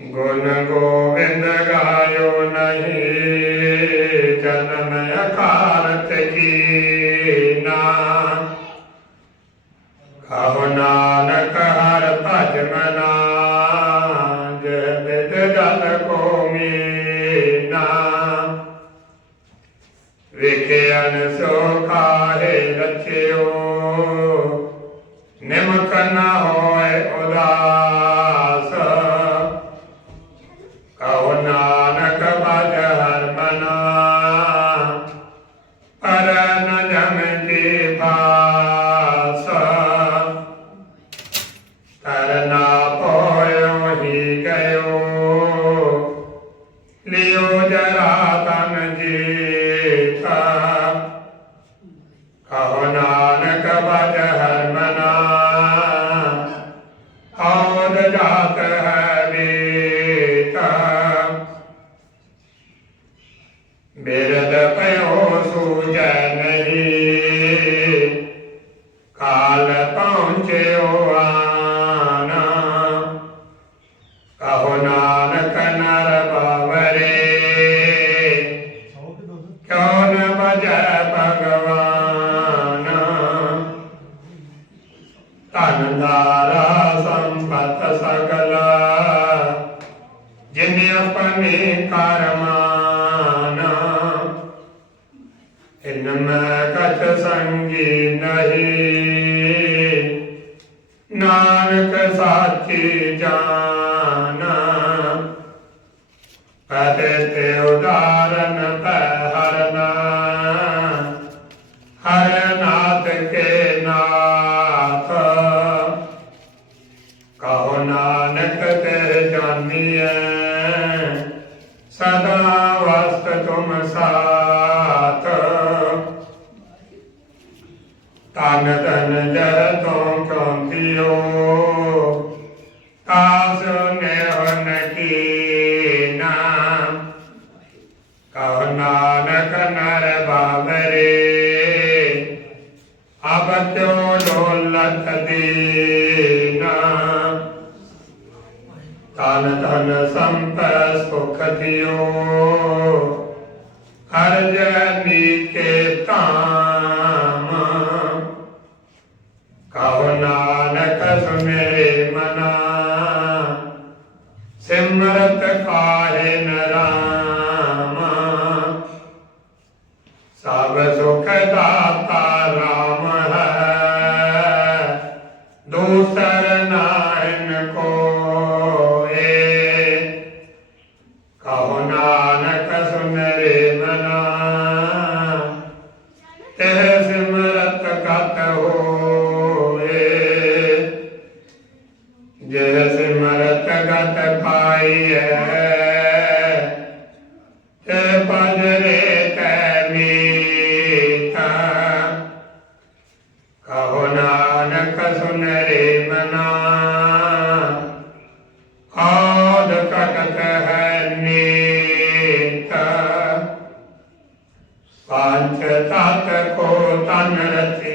ഗുണഗോവിന്ദകായോ Sarana Poyo Hikayo. ਧਨਦਾਰਾ Sampath ਸਕਲਾ ਜਿਨ ਆਪਣੇ ਕਰਮਾਨ ਇਨਮ ਕਛ ਸੰਗੀ ਨਹੀਂ। ਨਾਨਕ ਸਾਚੀ ਜਾਨ, ਪਤੇ ਤੇ ਉਦਾਰ ਜਹ ਤੋਂ ਕੰਪਿਓ ਕਾਸ ਨਿਹਨ ਕੀਨਾ ਕਹ ਨਾਨਕ ਨਰ ਬਾਬਰੇ ਅਬ ਕਿਉ ਡੋਲਤ ਦੀਨਾ ਤਨ ਤਨ ਸੰਪੈ ਸੁਖ ਦਿਓ। ਹਰ ਜੈ போல் தன்னலத்தே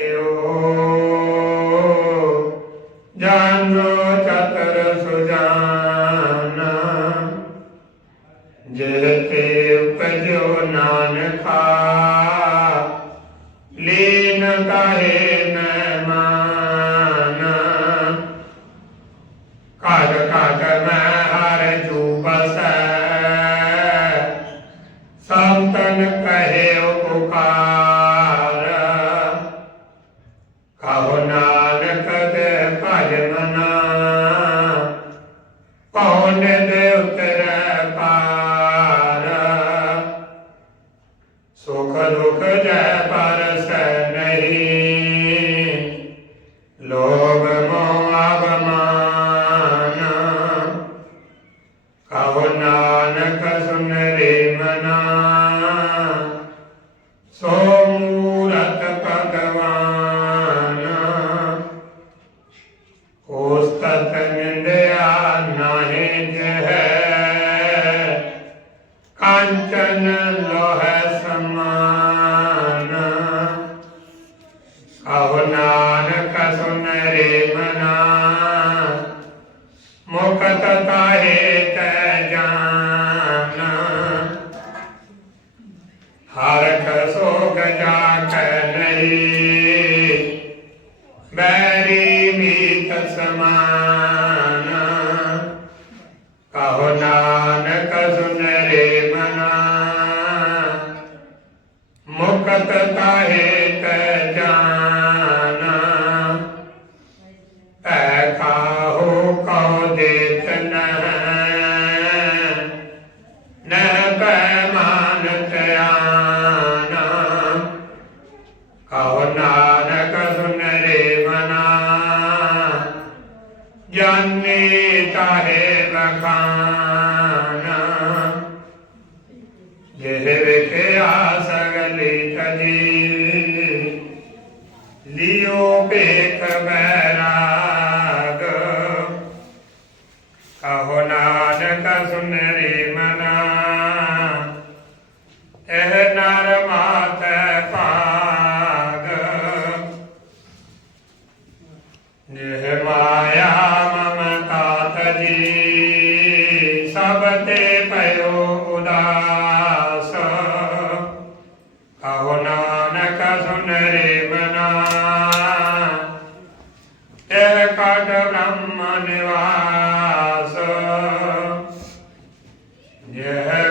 ਦੁਖ ਜੈ ਪਰਸੈ ਨਹੀਂ। ਲੋਭ हर कसो गजा कर रही ਇਹ ਵੇਖਿਆ ਸਗਲੇ ਕਜੀਵ Yeah.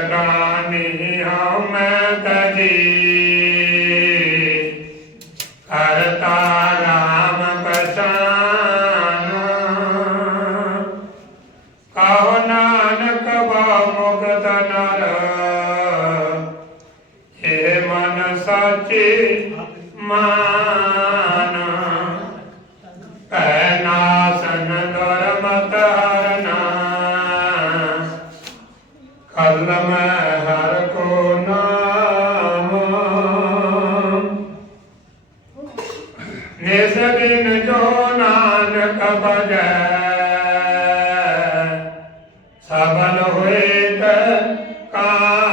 ਕਾਲ ਹੋਏ ਤ ਕਾ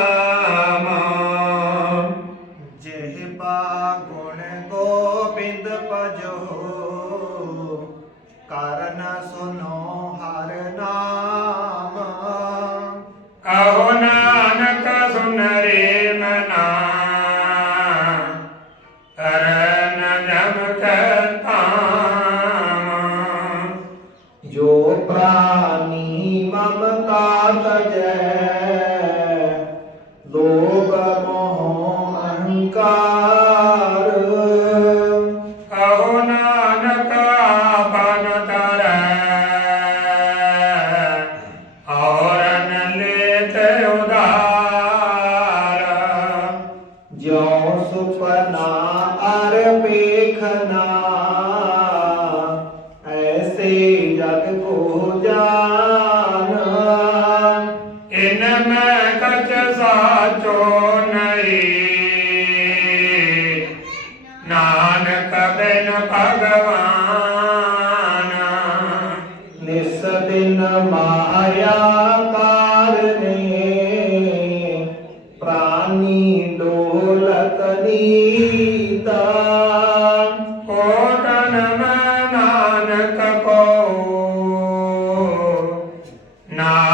now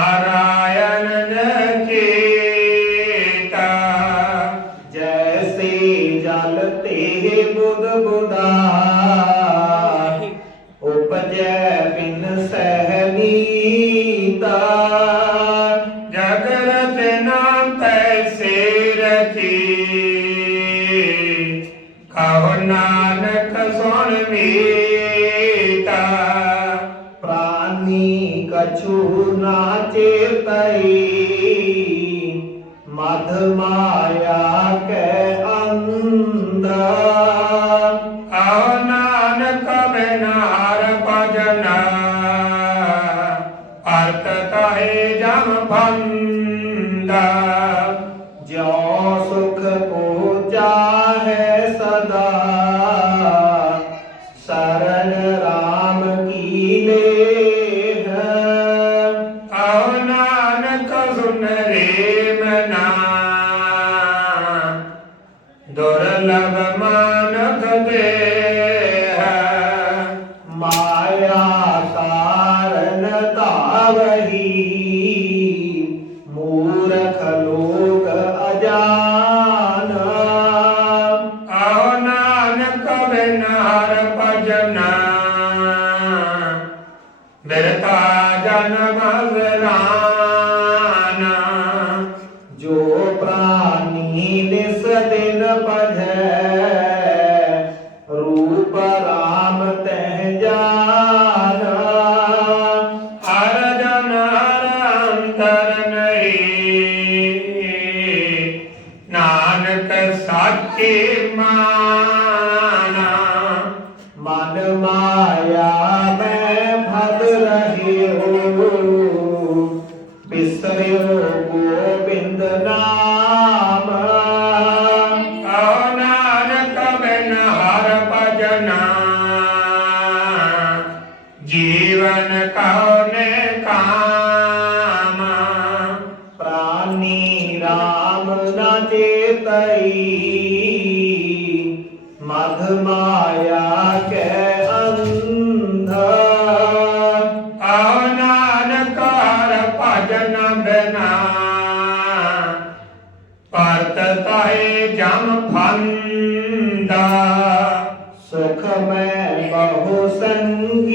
ਅਰਥ ਤਾਹੇ ਜਮ ਭੰਗ। I'm not Ganamare. ਜਨ ਕਉ ਨੇ ਕਾਮ? ਪ੍ਰਾਨੀ RAM ਨਾ ਚੇਤਈ। ਮਧ ਮਾਇਆ ਕੈ ਅੰਧ। ਆਉ ਨਾਨਕ ਹਰ ਭਜਨ ਬਿਨਾ। ਪਰਤ ਤਾਏ ਜਮ ਫੰਦਾ। ਸੁਖ ਮੈਂ ਬਹੁ ਸੰਗੀ।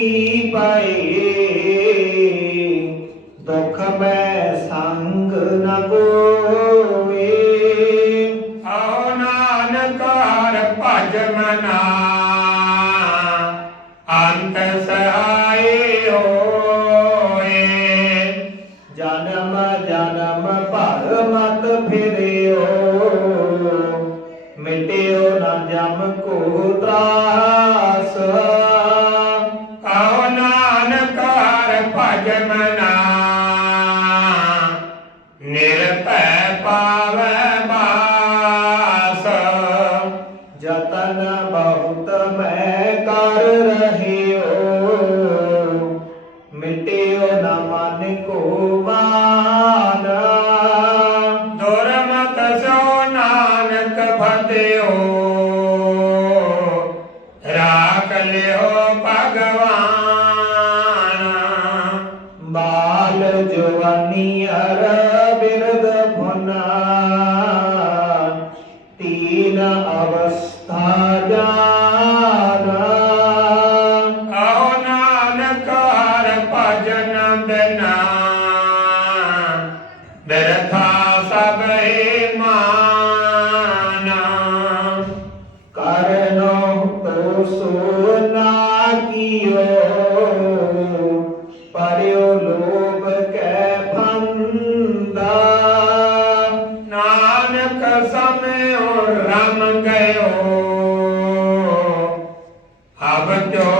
अंत सहाय हो ਰਾਮ ਗਇਓ ਆਵਚੋ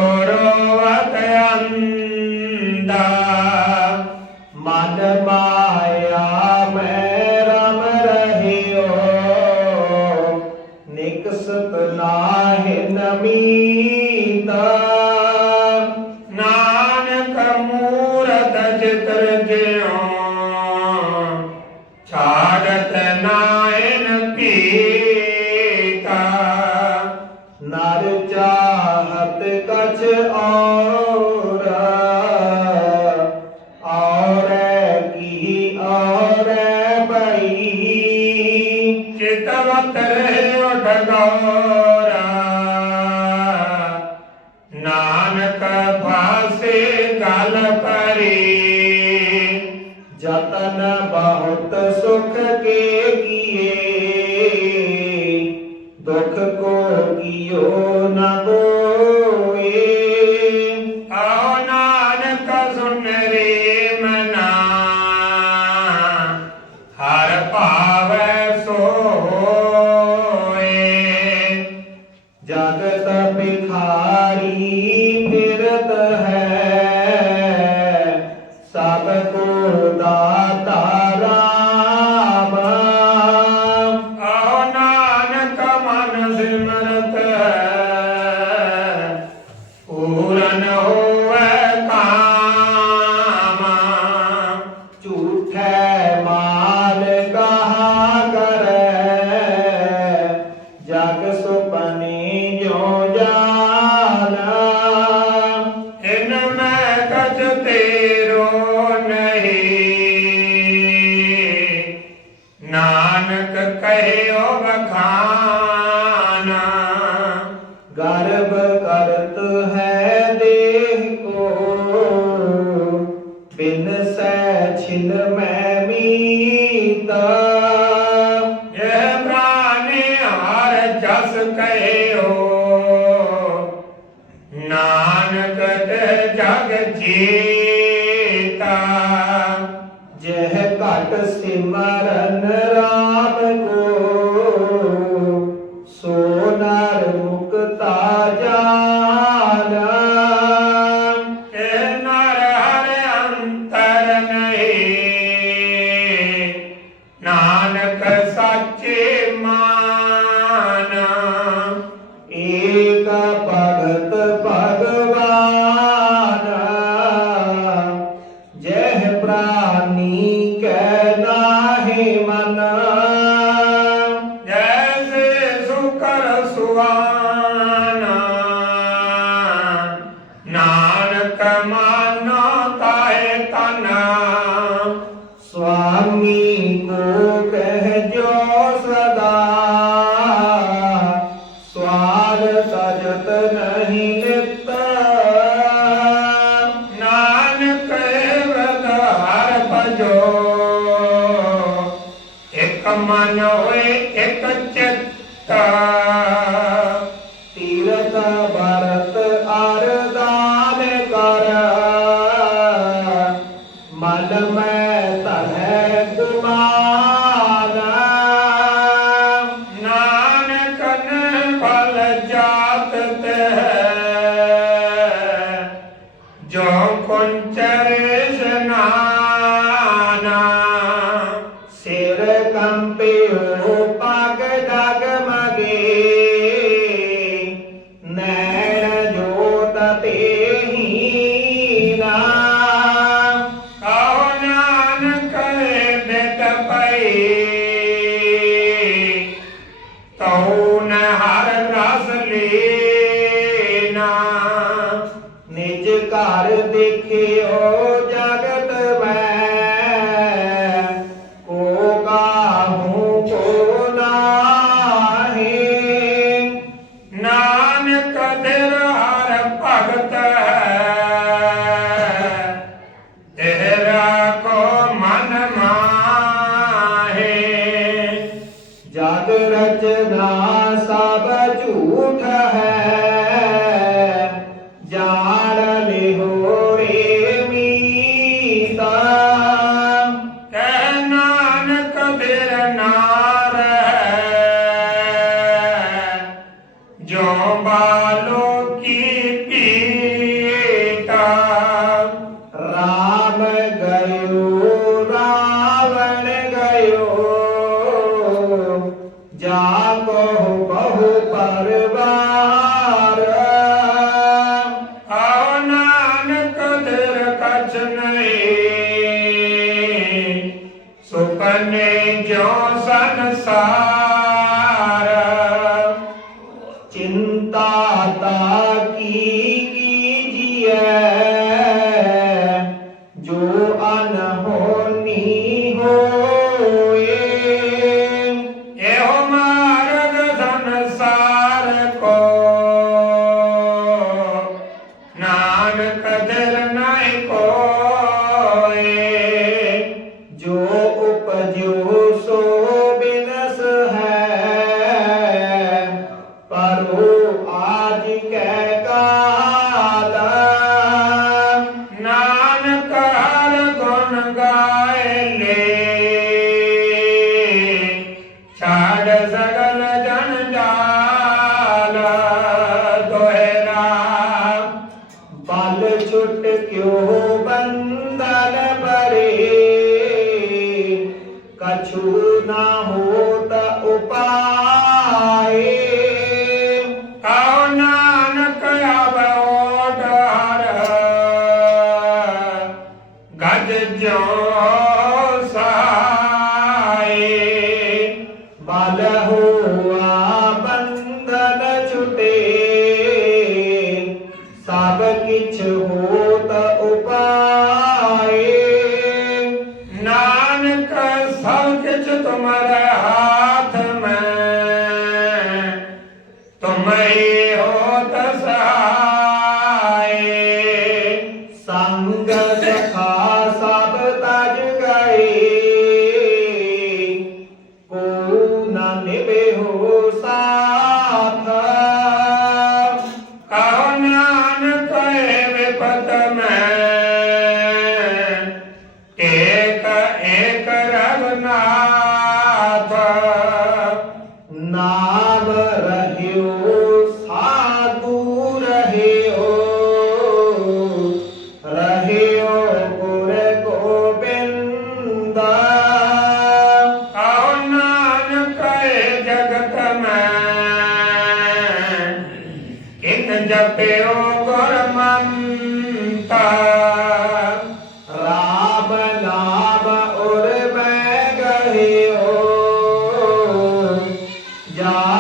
ਚੇਤਵਤ ਰਹੇ ਉਠ ਗੋਰਾ ਨਾਨਕ ਭਾਸੇ ਗਲ ਪਰੇ। ਜਤਨ ਬਹੁਤ ਸੁਖ ਪ੍ਰਾਨੀ ਮਨ কে ও জাগা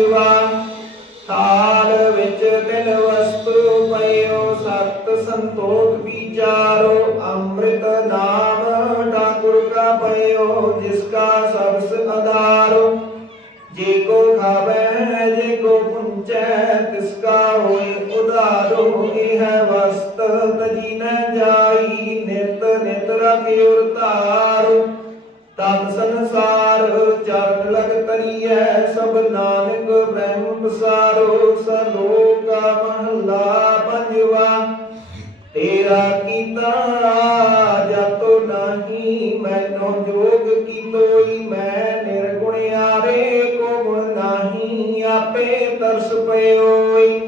ਪੰਜਵਾ ਥਾਲ ਵਿੱਚ ਤਿਲ ਵਸਤੂ ਪਇਓ, ਸਤ ਸੰਤੋਖ ਵਿਚਾਰੋ, ਅੰਮ੍ਰਿਤ ਨਾਮ ਠਾਕੁਰ ਕਾ ਪਇਓ, ਜਿਸ ਕਾ ਸਬਸ ਆਧਾਰੋ ਜੇ ਕੋ ਖਾਵੇ, ਜੇ ਕੋ ਪੁੰਚੈ, ਤਿਸ ਕਾ ਹੋਏ ਉਧਾਰੋ। ਇਹ ਵਸਤ ਤਜੀ ਨ ਜਾਈ, ਨਿਤ ਨਿਤ ਰਖਿਉ ਧਾਰੋ। ਤਨ ਸੰਸਾਰ ਚਰਨ ਲਗ ਤਰੀਐ ਸਭ ਨਾਨਕ ਬ੍ਰਹਮ ਪਸਾਰੋ, ਸਲੋਕਾ ਮਹਲਾ ਪੰਜਵਾ। ਤੇਰਾ ਕੀਤਾ ਜਤੋ ਨਹੀਂ, ਮੈਨੋ ਜੋਗ ਕੀਤੋਈ, ਮੈਂ ਨਿਰਗੁਣਿਆਰੇ ਕੋ ਗੁਣ ਨਹੀਂ, ਆਪੇ ਤਰਸ ਪਇਓਈ।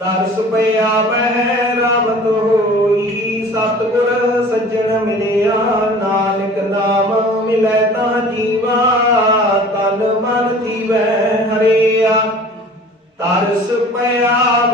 ਤਰਸ ਪਿਆ ਮਹਿ ਰਾਮਤ ਹੋਈ, ਸਤਿਗੁਰ ਸੱਜਣ ਮਿਲਿਆ ਤਰਸ